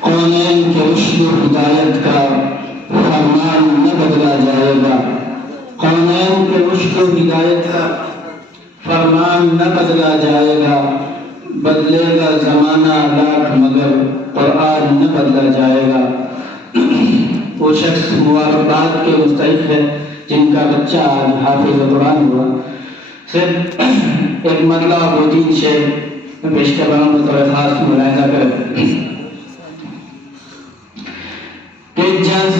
کونین کے رشد و ہدایت کا فرمان نہ بدلا جائے گا، کونین کے رشد و ہدایت کا فرمان نہ بدلا جائے گا، بدلے گا زمانہ لاکھ مگر قرآن نہ بدلا جائے گا۔ وہ شخص مبارکباد کے مستحق ہے جن کا بچہ آج حافظ قرآن ہوا۔ صرف ایک مطلب دو تین شعر میں پیش کر رہا ہوں، بطور خاص ملاحظہ کریں کہ جز